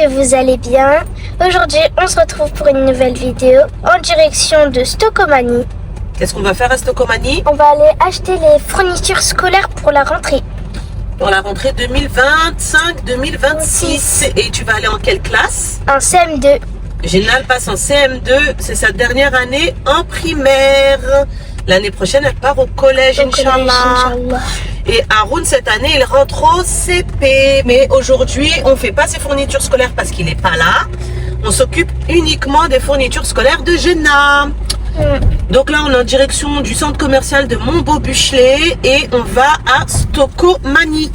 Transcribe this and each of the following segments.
que vous allez bien. Aujourd'hui, on se retrouve pour une nouvelle vidéo en direction de Stocomanie. Qu'est-ce qu'on va faire à Stocomanie? On va aller acheter les fournitures scolaires pour la rentrée. Pour la rentrée 2025-2026. Et tu vas aller en quelle classe? En CM2. Génal passe en CM2, c'est sa dernière année en primaire. L'année prochaine, elle part au collège, Inch'Allah. Et Haroun, cette année, il rentre au CP. Mais aujourd'hui, on ne fait pas ses fournitures scolaires parce qu'il n'est pas là. On s'occupe uniquement des fournitures scolaires de Géna. Donc là, on est en direction du centre commercial de Montbeau-Buchelet et on va à Stocomanie.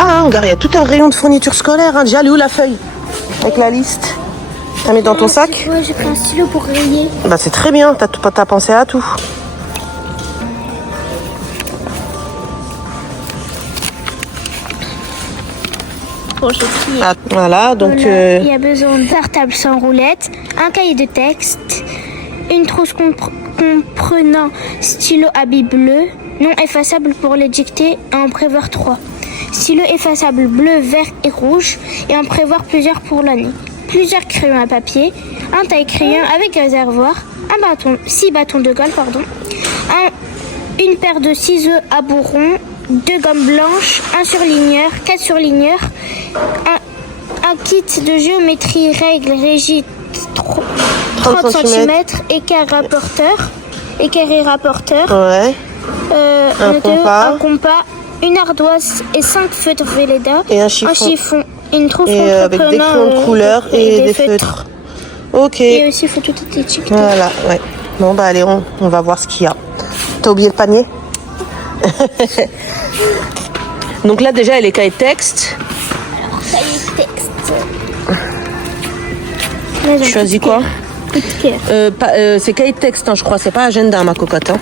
Ah, regarde, il y a tout un rayon de fournitures scolaires. Hein. Déjà, elle est où la feuille? Avec la liste. Tu la mets dans ton sac? Ouais, j'ai pris un stylo pour rayer. Bah, c'est très bien, t'as pensé à tout. Bon, j'ai pris. Ah, voilà, donc... Voilà. Il y a besoin d'un cartable sans roulette, un cahier de texte, une trousse comprenant stylo à billes bleues, non effaçable pour les dictées et en prévoir 3. Stylo effaçable bleu, vert et rouge et en prévoir plusieurs pour l'année. Plusieurs crayons à papier, un taille-crayon avec réservoir, 6 bâtons de galle, une paire de ciseaux à bourron, 2 gommes blanches, un surligneur, 4 surligneurs, un kit de géométrie règle régie 30 cm, équerre rapporteur, Ouais. un compas, une ardoise et 5 feutres Velleda, Et un chiffon. une trousse Et avec des crayons de couleur et des feutres. Ok. Et aussi, il faut tout étiqueter. Voilà, ouais. Bon, bah allez, on va voir ce qu'il y a. T'as oublié le panier? Donc là, déjà, elle est cahier de texte. Cahier de texte. Tu choisis quoi? Petit cœur. C'est cahier de texte, hein, je crois. C'est pas agenda, ma cocotte. Hein.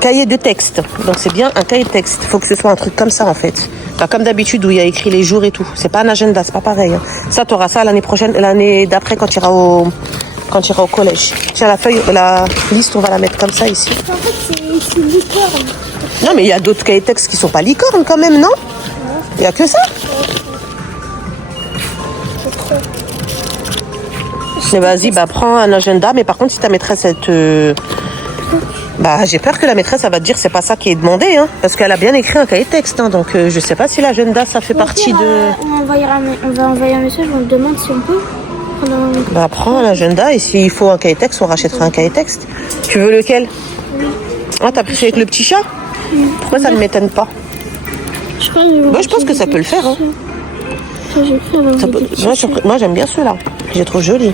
Cahier de texte. Donc c'est bien un cahier de texte. Il faut que ce soit un truc comme ça, en fait. Pas comme d'habitude où il y a écrit les jours et tout. C'est pas un agenda, c'est pas pareil. Hein. Ça, tu auras ça l'année prochaine, l'année d'après quand tu iras au collège. Tiens, la feuille, la liste, on va la mettre comme ça ici. En fait, c'est licorne. Non, mais il y a d'autres cahiers de texte qui sont pas licornes quand même, non? Il y a que ça? Mais vas-y, bah prends un agenda. Mais par contre, si ta maîtresse, elle te... Bah, j'ai peur que la maîtresse, elle va te dire c'est pas ça qui est demandé, hein. Parce qu'elle a bien écrit un cahier de texte, hein. Donc, je sais pas si l'agenda, ça fait partie de... On va envoyer un message, on demande si on peut. Bah, prends un agenda et s'il faut un cahier de texte, on rachètera un cahier de texte. Tu veux lequel? Ah, t'as pris avec le petit chat? Pourquoi ça ne m'étonne pas? Je pense que ça peut le faire, hein. Moi, j'aime bien ceux-là. J'ai trop joli.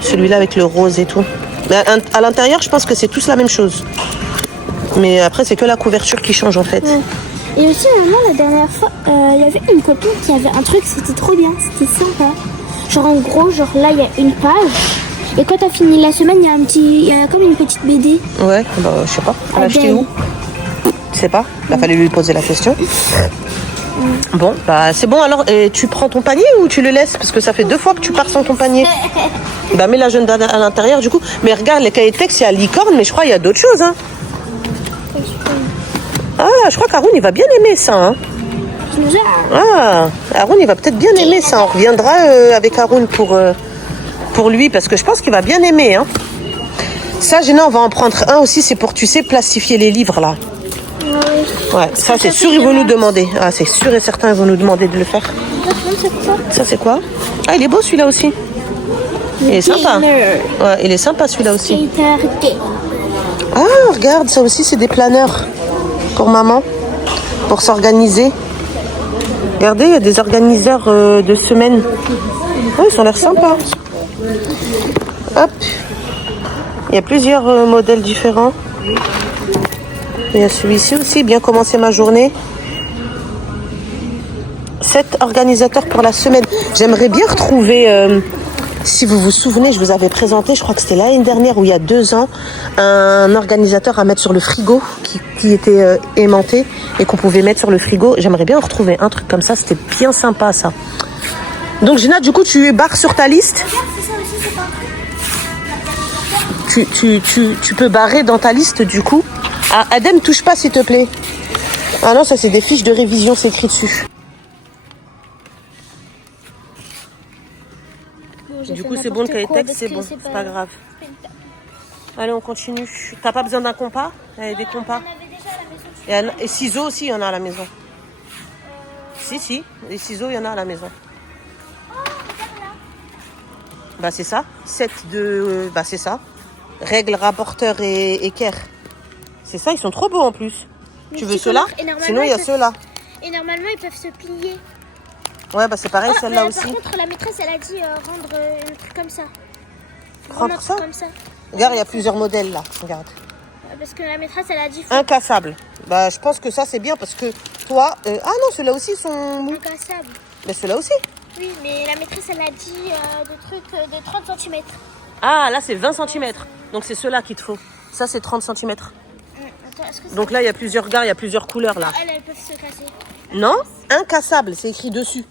Celui-là avec le rose et tout. Mais à l'intérieur, je pense que c'est tous la même chose. Mais après, c'est que la couverture qui change, en fait. Ouais. Et aussi, maman, la dernière fois, il y avait une copine qui avait un truc, c'était trop bien, c'était sympa. Genre, en gros, genre là, il y a une page. Et quand t'as fini la semaine, il y a comme une petite BD. Ouais, bah, je sais pas. Elle l'a acheté où? Je sais pas. Il a fallu lui poser la question. Bon, bah c'est bon alors. Et tu prends ton panier ou tu le laisses? Parce que ça fait 2 fois que tu pars sans ton panier. Bah mets l'agenda à l'intérieur du coup. Mais regarde, les cahiers de texte, il y a licorne, mais je crois qu'il y a d'autres choses. Hein. Ah, je crois qu'Haroun, il va bien aimer ça. Hein. Ah, Haroun, il va peut-être bien aimer ça. On reviendra avec Haroun pour lui, parce que je pense qu'il va bien aimer. Hein. Ça, Géna, on va en prendre un aussi, c'est pour, tu sais, plastifier les livres, là. Ouais, ça c'est sûr ils vont nous demander. Ah, c'est sûr et certain ils vont nous demander de le faire. Ça c'est quoi? Ah, il est beau celui-là aussi. Il est sympa. Ouais, il est sympa celui-là aussi. Ah, regarde, ça aussi c'est des planeurs pour maman. pour s'organiser. Regardez, il y a des organiseurs de semaine. Oh, ils ont l'air sympas. Hop. Il y a plusieurs modèles différents. Il y a celui-ci aussi, bien commencer ma journée. 7 organisateurs pour la semaine. J'aimerais bien retrouver, si vous vous souvenez, je vous avais présenté, je crois que c'était l'année dernière ou il y a 2 ans, un organisateur à mettre sur le frigo qui était aimanté et qu'on pouvait mettre sur le frigo. J'aimerais bien retrouver un truc comme ça, c'était bien sympa ça. Donc Gina, du coup, tu barres sur ta liste. Tu peux barrer dans ta liste du coup. Ah, Adem, touche pas s'il te plaît. Ah non, ça c'est des fiches de révision, c'est écrit dessus. Bon, Du coup, c'est bon, le cahier de texte, c'est bon, c'est pas grave. Allez, on continue. T'as pas besoin d'un compas? Il y a des compas. Et ciseaux aussi, il y en a à la maison. Si, les ciseaux, il y en a à la maison. Bah, c'est ça. Bah, c'est ça. Règles, rapporteur et équerre. C'est ça, ils sont trop beaux en plus. Tu veux ceux-là? Sinon, il y a ceux-là. Et normalement, ils peuvent se plier. Ouais, bah c'est pareil, celle-là aussi. Par contre, la maîtresse, elle a dit rendre un truc comme ça. Rendre ça? Comme ça. Regarde, il y a plusieurs modèles là. Regarde. Parce que la maîtresse, elle a dit... Incassable. Bah, je pense que ça, c'est bien parce que toi... Ah non, ceux-là aussi sont mous. Incassable. Mais ceux-là aussi. Oui, mais la maîtresse, elle a dit des trucs de 30 cm. Ah, là, c'est 20 cm. Donc, c'est ceux-là qu'il te faut. Ça, c'est 30 cm. Donc là, il y a plusieurs regards, il y a plusieurs couleurs là. Elles peuvent se casser. Non, incassable, c'est écrit dessus.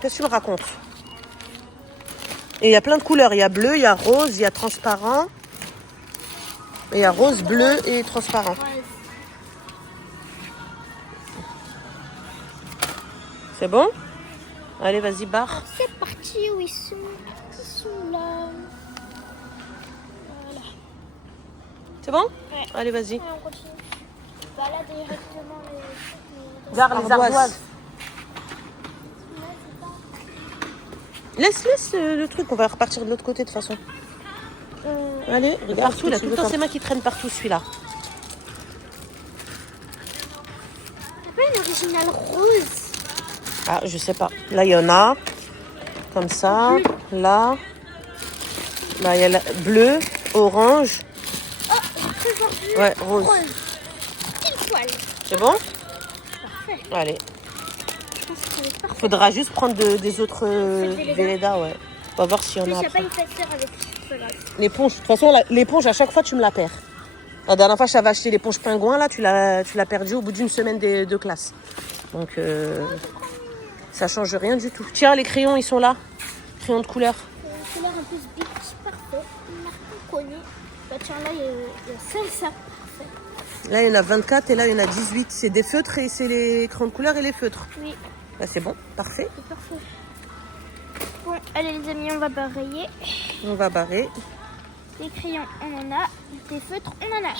Qu'est-ce que tu me racontes? Et il y a plein de couleurs. Il y a bleu, il y a rose, il y a transparent. Et il y a rose, bleu et transparent. C'est bon? Allez, vas-y, barre. C'est parti, où ils sont là. Voilà. C'est bon? Ouais. Allez, vas-y. Ouais, on continue. Bah là, directement Regarde les ardoises. Laisse le truc, on va repartir de l'autre côté de toute façon. Allez, regarde partout, là, tout le temps, c'est moi qui traîne partout celui-là. T'as pas une originale rose? Ah, je sais pas. Là, il y en a. Comme ça. Là. Là, il y a bleu, orange. Oh, aujourd'hui. Ouais, rose. Pile poil. C'est bon? Parfait. Allez. Je pense que ça va être parfait. Faudra juste prendre des autres Velleda, ouais. On va voir s'il y en a Il n'y a pas après. une facture avec cela. L'éponge. De toute façon, l'éponge, à chaque fois, tu me la perds. La dernière fois, je t'avais acheté l'éponge pingouin, là, tu l'as perdue au bout d'une semaine de classe. Donc, ça change rien du tout. Tiens, les crayons, ils sont là. Crayons de couleur. Couleur un peu beach, parfait. Martin connu. Bah tiens, là, il y a ça. Parfait. Là, il y en a 24 et là, il y en a 18. C'est des feutres et c'est les crayons de couleur et les feutres. Oui. Là, c'est bon, parfait. C'est parfait. Bon, allez les amis, on va barayer. On va barrer. Les crayons, on en a. Des feutres, on en a.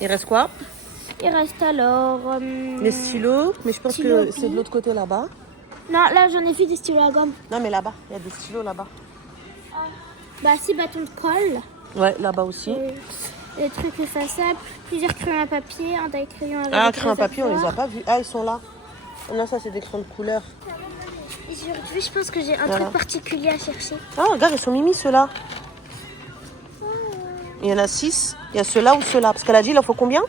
Il reste quoi? Il reste alors... Les stylos, mais je pense stylos que c'est de l'autre côté là-bas. Non, là j'en ai vu des stylos à gomme. Non, mais là-bas, il y a des stylos là-bas. Bah, 6 bâtons de colle. Ouais, là-bas aussi. Des trucs effaçables. Plusieurs crayons à papier. Un taille crayon avec Ah, des crayons à papier, on les a réservoirs. pas vus. Ah, ils sont là. Non, ça, c'est des crayons de couleur. Aujourd'hui, je pense que j'ai un truc particulier à chercher. Ah, regarde, ils sont mimi ceux-là. Il y en a 6. Il y a ceux-là ou ceux-là. Parce qu'elle a dit, il en faut combien?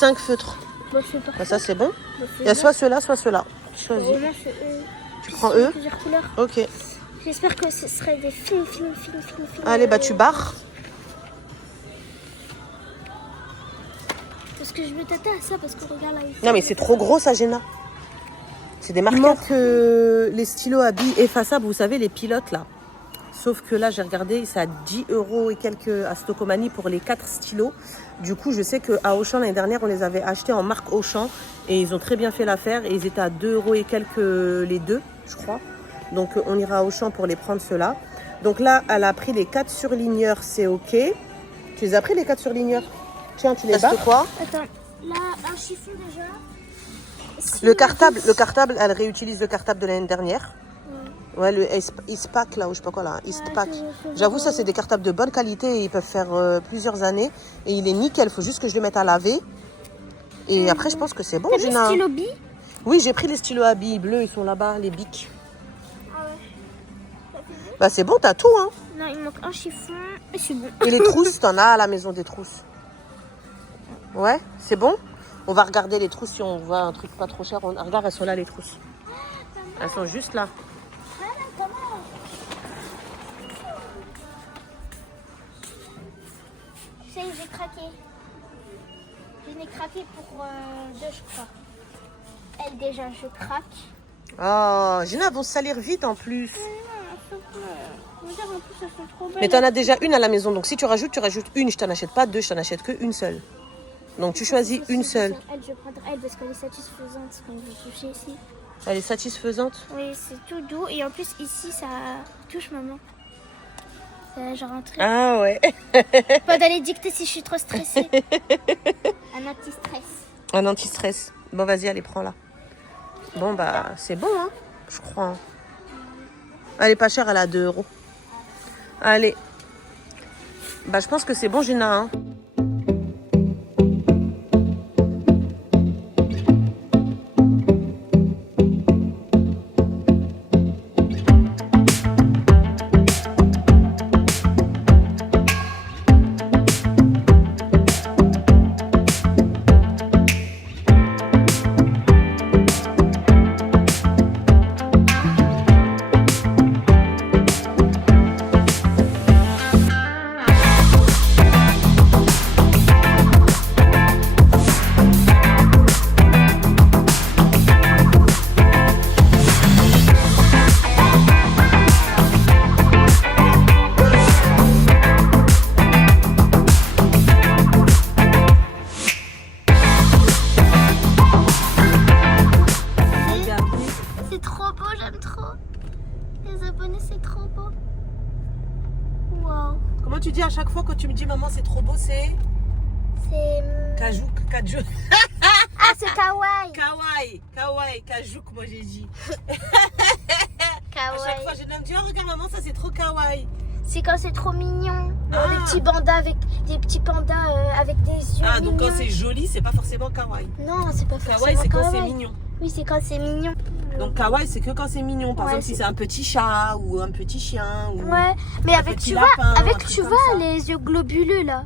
5 feutres. Bon, c'est parfait. Bah, ça, c'est bon. Bon, Il y a soit ceux-là, soit ceux-là. Choisis. Au moins, c'est eux. Tu prends eux? Plusieurs couleurs. Ok. J'espère que ce serait des fines. Allez, bah, tu barres. Parce que je me tâtais à ça, parce que regarde là. Ici. Non, mais c'est trop gros, ça, Géna. C'est des marqueurs. Il manque les stylos à billes effaçables, vous savez, les pilotes, là. Sauf que là, j'ai regardé, c'est à 10 € et quelques à Stocomanie pour les 4 stylos. Du coup, je sais qu'à Auchan, l'année dernière, on les avait achetés en marque Auchan. Et ils ont très bien fait l'affaire. Et ils étaient à 2 € et quelques les deux, je crois. Donc, on ira à Auchan pour les prendre, ceux-là. Donc là, elle a pris les 4 surligneurs, c'est OK. Tu les as pris, les 4 surligneurs? Tiens, tu les bats. Quoi? Attends, là, un chiffon déjà. Le cartable, elle réutilise le cartable de l'année dernière. Ouais, le Eastpak, là, ou je sais pas quoi, là, Eastpak. J'avoue, ça, c'est des cartables de bonne qualité et ils peuvent faire plusieurs années. Et il est nickel, il faut juste que je le mette à laver. Et après, je pense que c'est bon, T'as mis Gina. stylo B? Oui, j'ai pris les stylos à billes bleus, ils sont là-bas, les bics. Ah ouais. Bah c'est bon, t'as tout, hein. Non, il manque un chiffon et c'est bon. Et les trousses, t'en as à la maison des trousses. Ouais, c'est bon. On va regarder les trousses si on voit un truc pas trop cher. Regarde, elles sont là, les trousses. Elles sont juste là. Ça y est, j'ai craqué. Je n'ai craqué pour 2, je crois. Elle, déjà, je craque. Oh, Gina, elles vont se salir vite en plus. En plus, elles sont trop belles. Mais t'en as déjà une à la maison. Donc si tu rajoutes une. Je t'en achète pas 2, je t'en achète qu'une seule. Donc tu choisis une seule. Elle, je prendrai elle parce qu'elle est satisfaisante quand je vais toucher ici. Elle est satisfaisante. Oui, c'est tout doux. Et en plus, ici, ça touche maman. C'est genre un truc. Ah ouais. Pas d'aller dicter si je suis trop stressée. Un anti-stress. Un anti-stress. Bon, vas-y, allez, prends-la. Bon, bah, c'est bon, hein, je crois. Hein. Elle est pas chère, elle a 2 €. Allez. Bah, je pense que c'est bon, Gina, hein. C'est trop beau, j'aime trop. Les abonnés, c'est trop beau. Wow. Comment tu dis à chaque fois quand tu me dis maman c'est trop beau, c'est C'est. Kajouk. Ah, c'est kawaii. Kawaii, Kajouk, moi j'ai dit. À chaque Kawaii. fois, je me dis, oh regarde maman, ça c'est trop kawaii. C'est quand c'est trop mignon. Ah. Des petits pandas avec des petits pandas avec des yeux. Ah, donc quand mignons. c'est joli, c'est pas forcément kawaii. Non, c'est pas forcément Kawaii, c'est quand c'est kawaii. mignon. Oui, c'est quand c'est mignon. Donc kawaii, c'est que quand c'est mignon. Par Ouais, exemple, si c'est- c'est un petit chat ou un petit chien. Ou... Ouais, mais un avec petit tu lapin, vois, un avec truc tu comme vois ça. les yeux globuleux là.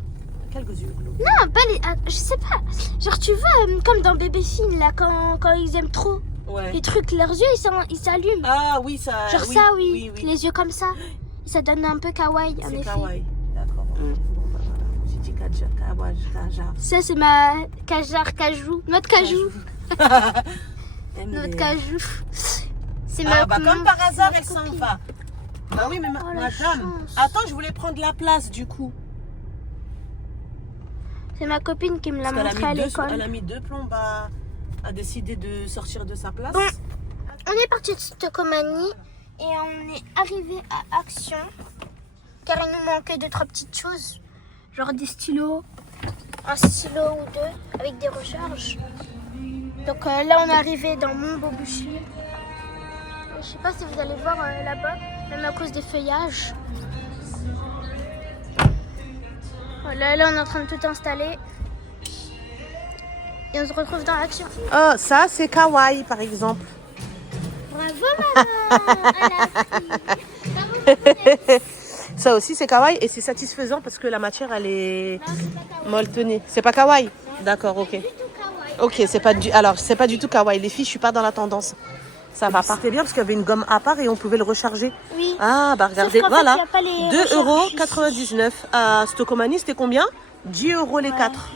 Quels yeux bleus. Non, pas les. Je sais pas. Genre tu vois comme dans Bébé Finn là quand ils aiment trop Ouais. les trucs, leurs yeux ils s'allument. Ah oui, ça. Genre oui, ça oui. oui. Les yeux comme ça. Ça donne un peu kawaii en C'est effet. kawaii. D'accord. Bon, bah, voilà. J'ai dit kawaii, kaja. Ça c'est ma cajou. Notre cajou. Notre cajou. C'est Ah bah ma comme par hasard, ma elle s'en copine. va. Bah oui, mais Oh, la madame. chance. Attends, je voulais prendre la place du coup. C'est ma copine qui me l'a Parce montré qu'elle à a mis l'école. elle a mis 2 plombes à décider de sortir de sa place. Bon. On est parti de Stocomanie et on est arrivé à Action car il nous manquait 2-3 petites choses, genre des stylos, un stylo ou 2 avec des recharges. Donc là on est arrivé dans Montbeau-Bouchier. Je sais pas si vous allez voir là-bas, même à cause des feuillages. Voilà, là on est en train de tout installer et on se retrouve dans Action. Oh, ça c'est kawaii par exemple. Bravo maman, à la fille. Ça aussi c'est kawaii et c'est satisfaisant parce que la matière elle est molletonnée. C'est pas kawaii. D'accord, ok. Ok, c'est pas du tout kawaii. Les filles, je suis pas dans la tendance. Ça va pas. C'était bien parce qu'il y avait une gomme à part et on pouvait le recharger. Oui. Ah bah regardez, qu'en fait, voilà. il y a pas les 2,99 € à Stocomanie, c'était combien? 10 € les 4.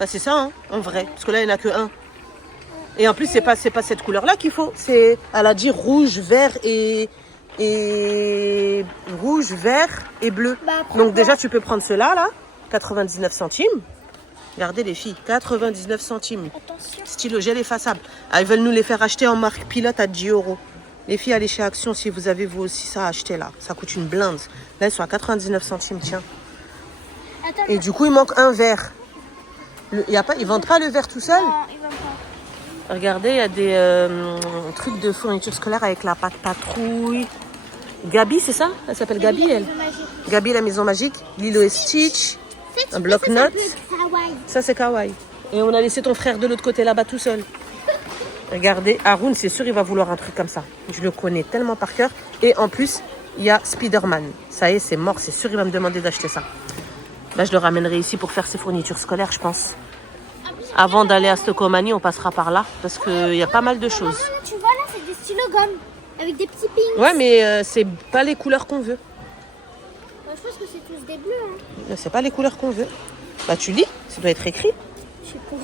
Bah c'est ça, hein, en vrai. Parce que là, il n'y en a que un. Et en plus, c'est pas cette couleur-là qu'il faut. Elle a dit rouge, vert et rouge, vert et bleu. Bah, après, Donc déjà, tu peux prendre ceux-là, là, 99 centimes. Regardez les filles, 99 centimes. Attention. Stylo gel effaçable. Ah, ils veulent nous les faire acheter en marque pilote à 10 €. Les filles, allez chez Action si vous avez vous aussi ça à acheter là. Ça coûte une blinde. Là, ils sont à 99 centimes, tiens. Attends, Et du coup, il manque un verre. Ils vendent pas le verre tout seul? non, il va pas. Regardez, il y a des trucs de fourniture scolaire avec la pâte patrouille. Gabi, c'est ça? Elle s'appelle Gabi, elle. Gabi, la maison magique. Lilo et Stitch. Un bloc-notes. Ça, c'est kawaii. Et on a laissé ton frère de l'autre côté là-bas tout seul. Regardez, Haroun, c'est sûr, il va vouloir un truc comme ça. Je le connais tellement par cœur. Et en plus, il y a Spider-Man. Ça y est, c'est mort. C'est sûr, il va me demander d'acheter ça. Là, je le ramènerai ici pour faire ses fournitures scolaires, je pense. Avant d'aller à Stocomanie, on passera par là. Parce qu'il y a pas mal de choses. Maman, tu vois là, c'est des stylos gomme. Avec des petits pins. Ouais, mais c'est pas les couleurs qu'on veut. Je pense que c'est tous des bleus. Hein. C'est pas les couleurs qu'on veut. Bah, tu lis. Ça doit être écrit. Je sais pas.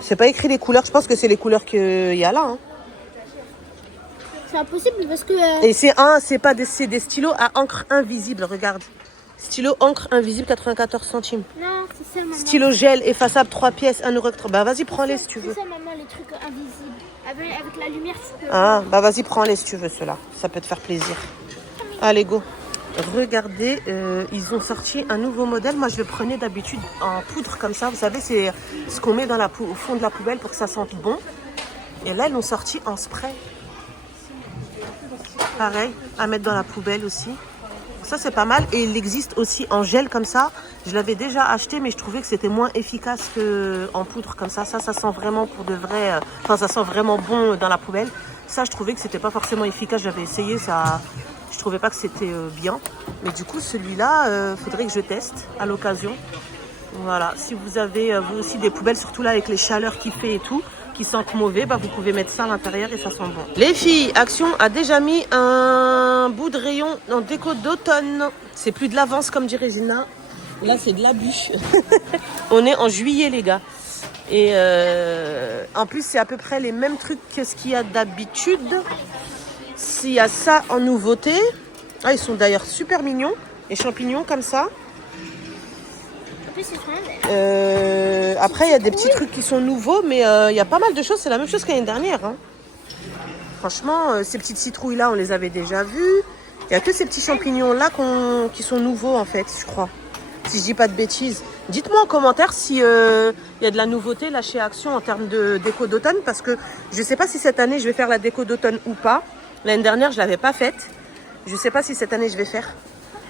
C'est pas écrit les couleurs. Je pense que c'est les couleurs qu'il y a là. Hein. C'est impossible parce que... Et c'est des stylos à encre invisible, regarde. Stylo encre invisible, 94 centimes. Non, c'est ça, maman. Stylo gel effaçable, 3 pièces, 1,30 €. Bah vas-y, prends-les si tu veux. C'est ça, maman, les trucs invisibles. Avec la lumière, tu peux... Ah, bah vas-y, prends-les si tu veux, ceux-là. Ça peut te faire plaisir. Allez, go. Regardez, ils ont sorti un nouveau modèle. Moi, je le prenais d'habitude en poudre comme ça. Vous savez, c'est ce qu'on met dans au fond de la poubelle pour que ça sente bon. Et là, ils l'ont sorti en spray. Pareil, à mettre dans la poubelle aussi. Ça, c'est pas mal. Et il existe aussi en gel comme ça. Je l'avais déjà acheté, mais je trouvais que c'était moins efficace qu'en poudre comme ça. Ça sent vraiment pour de vrai... Enfin, ça sent vraiment bon dans la poubelle. Ça, je trouvais que c'était pas forcément efficace. J'avais essayé, ça... Je trouvais pas que c'était bien. Mais du coup, celui-là, faudrait que je teste à l'occasion. Voilà. Si vous avez, vous aussi, des poubelles, surtout là, avec les chaleurs qu'il fait et tout, qui sentent mauvais, bah, vous pouvez mettre ça à l'intérieur et ça sent bon. Les filles, Action a déjà mis un bout de rayon en déco d'automne. C'est plus de l'avance, comme dirait Gina. Là, c'est de l'abus. On est en juillet, les gars. Et en plus, c'est à peu près les mêmes trucs que ce qu'il y a d'habitude. S'il y a ça en nouveauté. Ah, ils sont d'ailleurs super mignons. Les champignons comme ça. Après, il y a des petits trucs qui sont nouveaux, mais il y a pas mal de choses. C'est la même chose qu'année dernière. Hein. Franchement, ces petites citrouilles-là, on les avait déjà vues. Il n'y a que ces petits champignons-là qui sont nouveaux, en fait, je crois. Si je dis pas de bêtises. Dites-moi en commentaire si y a de la nouveauté là chez Action en termes de déco d'automne. Parce que je ne sais pas si cette année, je vais faire la déco d'automne ou pas. L'année dernière, je ne l'avais pas faite. Je ne sais pas si cette année, je vais faire.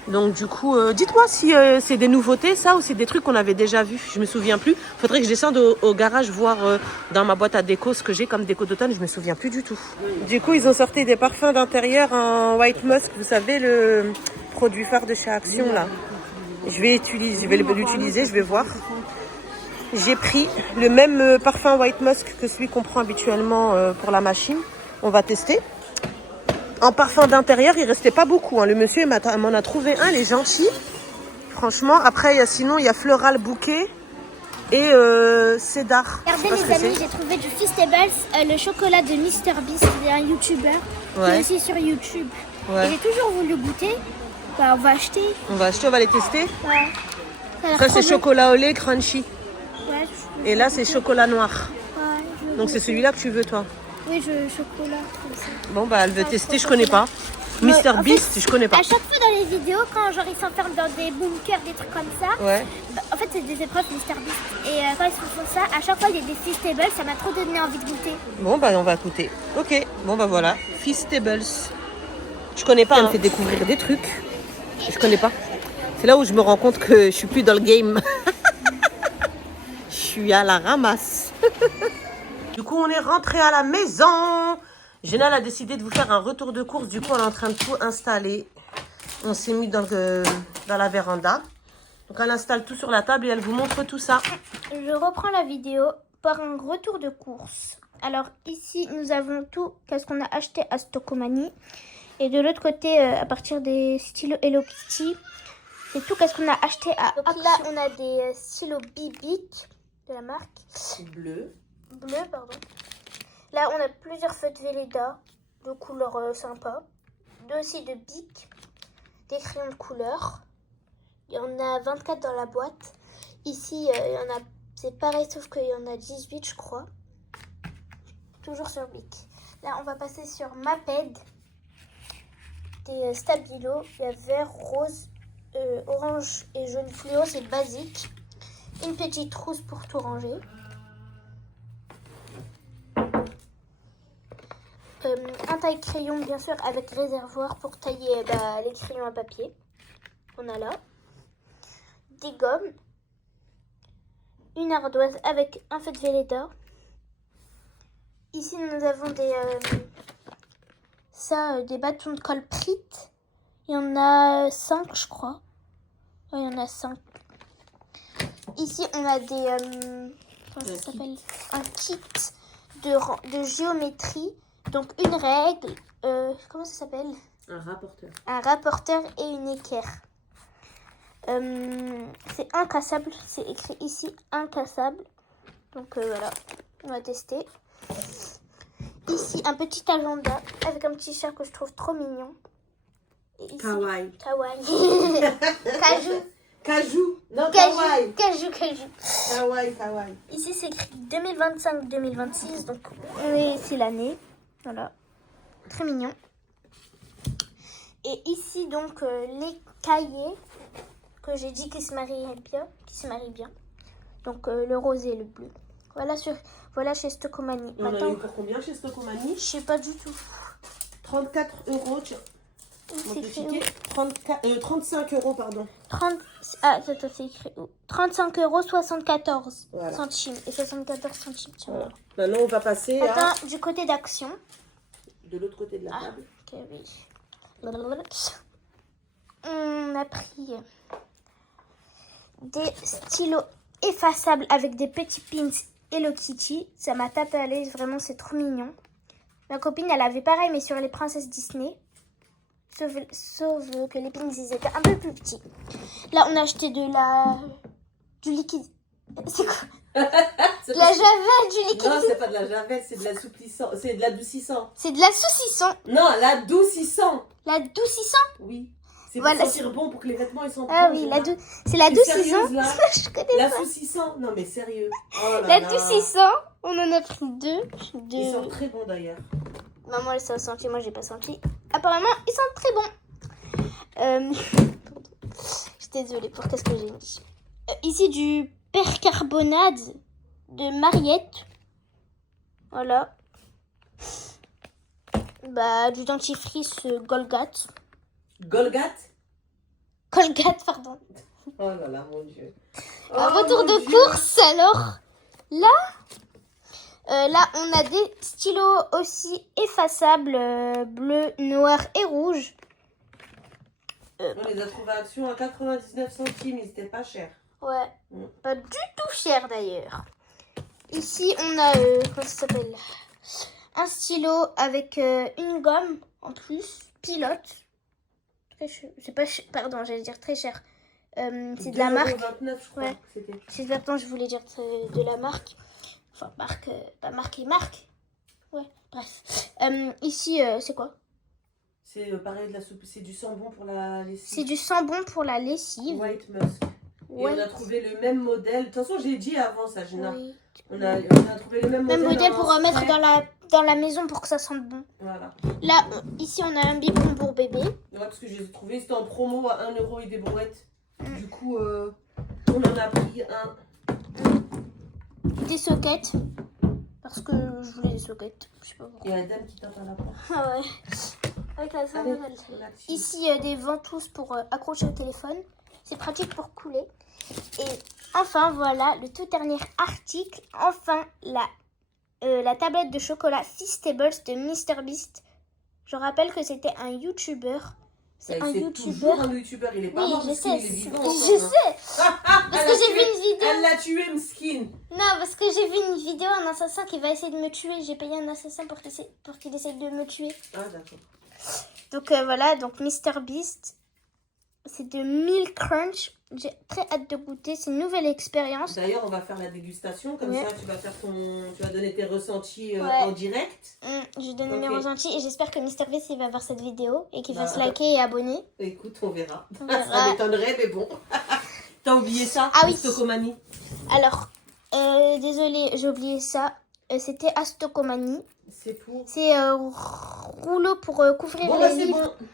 Donc du coup, dites-moi si c'est des nouveautés ça ou c'est des trucs qu'on avait déjà vus. Je me souviens plus. Faudrait que je descende au garage voir dans ma boîte à déco ce que j'ai comme déco d'automne. Je me souviens plus du tout. Du coup, ils ont sorti des parfums d'intérieur en white musk. Vous savez, le produit phare de chez Action là. Je vais l'utiliser, je vais voir. J'ai pris le même parfum white musk que celui qu'on prend habituellement pour la machine. On va tester. En parfum d'intérieur, il restait pas beaucoup. Hein. Le monsieur m'en a trouvé un, il est gentil. Franchement, après, sinon, il y a Floral Bouquet et Cédar. Regardez les amis, j'ai trouvé du Feastables, le chocolat de Mr Beast, c'est un youtubeur qui est aussi sur YouTube. Ouais. Et j'ai toujours voulu goûter. Bah, on va acheter. On va les tester. Ouais. Ça c'est chocolat au lait crunchy. Ouais, et là, c'est chocolat noir. Ouais, donc c'est celui-là que tu veux, toi? Oui, je veux chocolat comme ça. Bon, bah, elle veut tester, je connais pas. Mr Beast, je connais pas. À chaque fois dans les vidéos, quand genre ils s'enferment dans des bunkers, des trucs comme ça, ouais. Bah, en fait c'est des épreuves Mr Beast. Et quand ils font ça, à chaque fois il y a des Feastables, ça m'a trop donné envie de goûter. Bon, bah on va goûter. Ok, bon bah voilà, Feastables. Je connais pas, elle me fait découvrir des trucs. Je connais pas. C'est là où je me rends compte que je suis plus dans le game. Je suis à la ramasse. Du coup, on est rentré à la maison. Génal a décidé de vous faire un retour de course. Du coup, on est en train de tout installer. On s'est mis dans la véranda. Donc, elle installe tout sur la table et elle vous montre tout ça. Je reprends la vidéo par un retour de course. Alors, ici, nous avons tout qu'est-ce qu'on a acheté à Stocomanie. Et de l'autre côté, à partir des stylos Hello Kitty, c'est tout qu'est-ce qu'on a acheté à Action. Donc là, on a des stylos Bibic de la marque. Bleu, pardon. Là, on a plusieurs feuilles de Velleda de couleurs sympas. Deux aussi de Bic, des crayons de couleur. Il y en a 24 dans la boîte. Ici, il y en a, c'est pareil, sauf qu'il y en a 18, je crois. Toujours sur Bic. Là, on va passer sur Maped. Des Stabilo, il y a vert, rose, orange et jaune fluo, c'est basique. Une petite trousse pour tout ranger. un taille-crayon, bien sûr, avec réservoir pour tailler les crayons à papier. On a là. Des gommes. Une ardoise avec un feu de Velleda. Ici, nous avons des bâtons de colle Prit. Il y en a 5, je crois. Oui, il y en a 5. Ici, on a comment ça s'appelle ? Un kit de géométrie. Donc, une règle. Comment ça s'appelle ? Un rapporteur. Un rapporteur et une équerre. C'est incassable. C'est écrit ici, incassable. Donc, voilà. On va tester. Ici, un petit agenda avec un petit chat que je trouve trop mignon. Et ici, Kawaii. Kawaii. Cajou. Cajou. Non, Cajou. kawaii. Cajou. Kawaii. Ici, c'est écrit 2025-2026. Donc, c'est l'année. Voilà. Très mignon. Et ici, donc, les cahiers que j'ai dit qui se marient bien. Donc, le rose et le bleu. Voilà chez Stocomanie. On a eu pour combien chez Stocomanie? Je sais pas du tout. 34 €. Tiens. C'est écrit où? 35 €, pardon. Attends, c'est écrit où? 35,74 Voilà. centimes et 74 centimes. Tiens, voilà. Maintenant, on va passer Attends, du côté d'Action. de l'autre côté de la table. Ok, oui. On a pris des stylos effaçables avec des petits pins Hello Kitty. Ça m'a tapé à l'œil, vraiment, c'est trop mignon. Ma copine, elle avait pareil, mais sur les princesses Disney. Sauf que les pins, ils étaient un peu plus petits. Là, on a acheté du liquide. C'est quoi? De la javel, du liquide. Non, c'est pas de la javel, c'est de l'assouplissant. C'est de l'adoucissant. C'est de la saucisson. Non, l'adoucissant. L'adoucissant? Oui. C'est Voilà, pour sentir bon, pour que les vêtements ils sentent Ah bon. oui, c'est l'adoucissant. Sérieuse, là? Je connais pas. L'adoucissant. Non, mais sérieux. Oh là là. L'adoucissant, on en a pris deux. Ils sont très bons d'ailleurs. Maman, elle s'est senti, moi, j'ai pas senti. Apparemment, ils sont très bons. Je suis désolée pour qu'est-ce que j'ai dit. Ici, du percarbonate de Mariette. Voilà. Du dentifrice Colgate. Golgate? Colgate, pardon. Oh là là, mon Dieu. Un retour de course, alors. Là, on a des stylos aussi effaçables, bleu, noir et rouge. On les a trouvés à Action à 99 centimes, ils étaient pas chers. Ouais, pas du tout cher d'ailleurs. Ici, on a, comment ça s'appelle? Un stylo avec une gomme en plus, pilote. C'est pas cher, pardon, j'allais dire très cher. C'est de la marque. 2,29 je crois. Ouais. C'est exactement, je voulais dire de la marque. Enfin, marque, pas marque et marque. Ouais, bref. Ici, c'est quoi? C'est pareil, c'est du sambon pour la lessive. C'est du sambon pour la lessive. White Musk. Et on a trouvé le même modèle. De toute façon, j'ai dit avant ça, Gina. Oui. On a trouvé le même modèle pour remettre dans la maison pour que ça sente bon. Voilà. Là, ici, on a un biberon pour bébé. Ouais, parce que je les ai trouvés, c'était en promo à 1 € et des brouettes. Du coup, on en a pris un. Des sockets. Parce que je voulais des sockets. Je sais pas pourquoi. Il y a la dame qui tape à la porte. Ah ouais. Avec la sandale. Ici, des ventouses pour accrocher au téléphone. C'est pratique pour couler. Et enfin, voilà le tout dernier article. Enfin, la tablette de chocolat Feastables de MrBeast. Je rappelle que c'était un YouTuber. C'est un YouTuber. Un YouTuber, il est pas oui, mort, je sais. il est vivant. Je sais. Parce que j'ai vu une vidéo. Elle l'a tué, Mskin. Non, parce que j'ai vu une vidéo, un assassin qui va essayer de me tuer. J'ai payé un assassin pour qu'il essaye de me tuer. Ah, d'accord. Donc voilà, donc MrBeast. C'est de Milk Crunch. J'ai très hâte de goûter. C'est une nouvelle expérience. D'ailleurs, on va faire la dégustation. Comme ça, tu vas donner tes ressentis Ouais. en direct. Je vais donner mes ressentis et j'espère que MrBeast il va voir cette vidéo et qu'il va se liker et abonner. Écoute, on verra. On verra. Ça m'étonnerait, mais bon. T'as oublié ça? Ah oui. Stocomanie. Alors, désolée, j'ai oublié ça. C'était à Stocomanie. C'est pour. C'est rouleau pour couvrir Bon, les c'est livres. bon.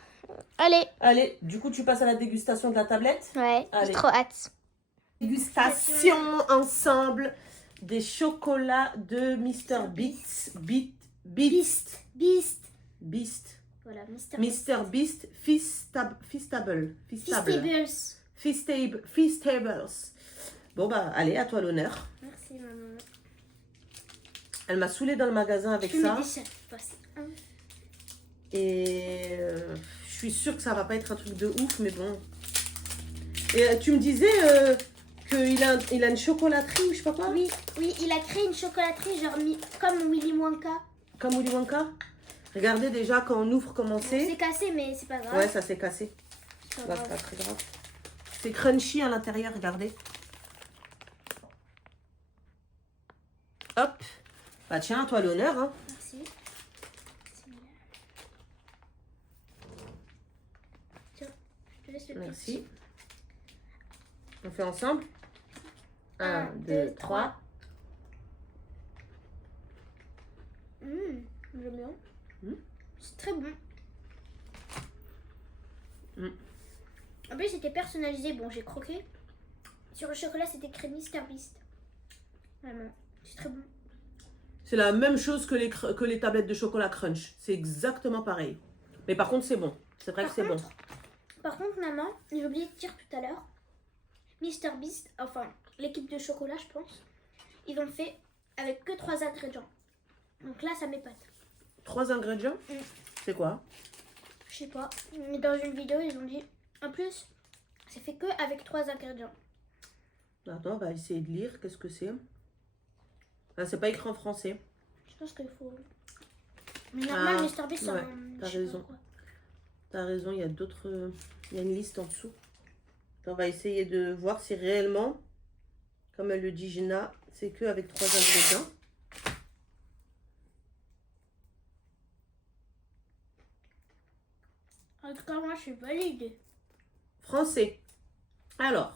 Allez, Du coup, tu passes à la dégustation de la tablette. Ouais, j'ai Allez. trop hâte. Dégustation ensemble des chocolats de MrBeast. Beast. Beast. Voilà, Mr. Beast Feastable. Feastables. Bon bah allez, à toi l'honneur. Merci maman. Elle m'a saoulée dans le magasin avec ça. Et je suis sûre que ça va pas être un truc de ouf, mais bon. Et tu me disais qu'il a une chocolaterie ou je sais pas quoi. Oui, il a créé une chocolaterie genre comme Willy Wonka. Comme Willy Wonka. Regardez déjà quand on ouvre comment c'est. C'est cassé mais c'est pas grave. Ouais, ça s'est cassé. C'est pas très grave. C'est crunchy à l'intérieur, regardez. Hop. Bah tiens, à toi l'honneur. Hein. Merci. Tiens, je te laisse le Merci. petit. On fait ensemble. 1, 2, 3. J'aime bien. C'est très bon. En plus, c'était personnalisé. Bon, j'ai croqué. Sur le chocolat, c'était écrit Mr. Beast. Vraiment, c'est très bon. C'est la même chose que les tablettes de chocolat crunch. C'est exactement pareil. Mais par contre, c'est bon. C'est vrai que c'est bon. Par contre, maman, j'ai oublié de dire tout à l'heure. Mr. Beast, enfin, l'équipe de chocolat, je pense, ils ont fait avec que 3 ingrédients. Donc là, ça m'épate. 3 ingrédients? C'est quoi? Je sais pas. Mais dans une vidéo, ils ont dit. En plus, c'est fait que avec 3 ingrédients. Attends, on va essayer de lire. Qu'est-ce que c'est? Ah, c'est pas écrit en français. Je pense qu'il faut. Mais normal, Mr. Beast, ouais, t'as raison. T'as raison, il y a d'autres. Il y a une liste en dessous. On va essayer de voir si réellement, comme elle le dit Gina, c'est que avec 3 ingrédients. En tout cas, moi, je suis valide. Français. Alors,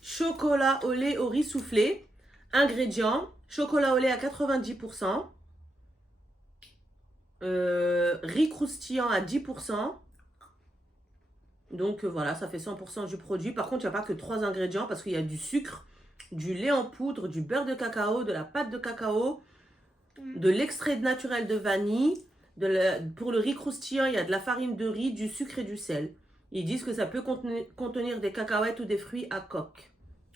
chocolat au lait au riz soufflé. Ingrédients, chocolat au lait à 90%. Riz croustillant à 10%. Donc voilà, ça fait 100% du produit. Par contre, il n'y a pas que 3 ingrédients parce qu'il y a du sucre, du lait en poudre, du beurre de cacao, de la pâte de cacao, de l'extrait naturel de vanille. Pour le riz croustillant, il y a de la farine de riz, du sucre et du sel. Ils disent que ça peut contenir des cacahuètes ou des fruits à coque,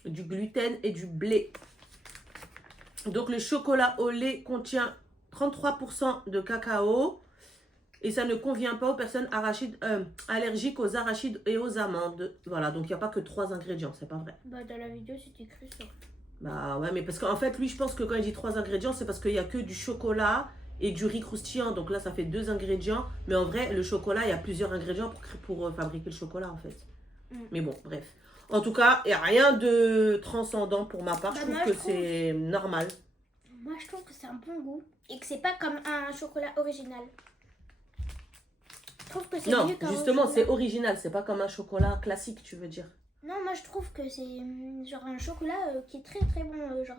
du gluten et du blé. Donc le chocolat au lait contient 33% de cacao et ça ne convient pas aux personnes allergiques aux arachides et aux amandes. Voilà, donc il n'y a pas que 3 ingrédients, c'est pas vrai. Bah dans la vidéo, c'est écrit ça. Bah ouais, mais parce qu'en fait, lui, je pense que quand il dit 3 ingrédients, c'est parce qu'il n'y a que du chocolat et du riz croustillant. Donc là, ça fait 2 ingrédients. Mais en vrai, le chocolat, il y a plusieurs ingrédients pour fabriquer le chocolat, en fait. Mais bon, bref. En tout cas, il n'y a rien de transcendant pour ma part. Je trouve que c'est normal. Moi, je trouve que c'est un bon goût. Et que c'est pas comme un chocolat original. Je trouve que c'est mieux qu'un justement, c'est original. C'est pas comme un chocolat classique, tu veux dire. Non, moi je trouve que c'est genre un chocolat qui est très très bon. Genre,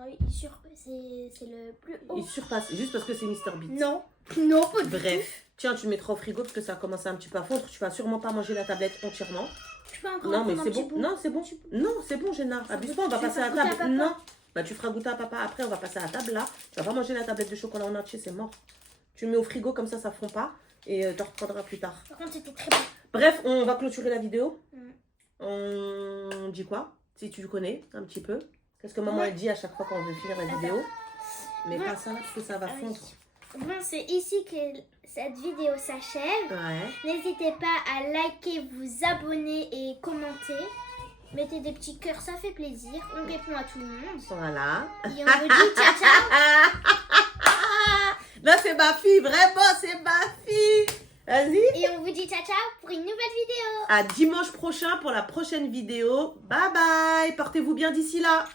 c'est le plus haut. Il surpasse, juste parce que c'est Mr. Beast. Non, non, pas du Bref. Tiens, tu le mettras au frigo parce que ça a commencé un petit peu à fondre. Tu vas sûrement pas manger la tablette entièrement. Tu peux encore non, mais c'est bon. Non, c'est bon. Non, c'est bon, Géna. Abuse-toi, on va passer à la table. Non. Bah, tu feras goûter à papa. Après, on va passer à la table là. Tu vas pas manger la tablette de chocolat en entier, c'est mort. Tu le mets au frigo comme ça fond pas. Et tu reprendras plus tard. Par contre, c'était très bon. Bref, on va clôturer la vidéo. On dit quoi? Si tu le connais un petit peu. Qu'est-ce que maman elle dit à chaque fois qu'on veut finir la vidéo? Mais pas ça, parce que ça va fondre. Bon, c'est ici que cette vidéo s'achève. N'hésitez pas à liker, vous abonner et commenter. Mettez des petits cœurs, ça fait plaisir. On répond à tout le monde. Voilà. Et on vous dit ciao ciao. Là, c'est ma fille, vraiment, c'est ma fille. Vas-y. Et on vous dit ciao ciao pour une nouvelle vidéo. À dimanche prochain pour la prochaine vidéo. Bye bye. Portez-vous bien d'ici là.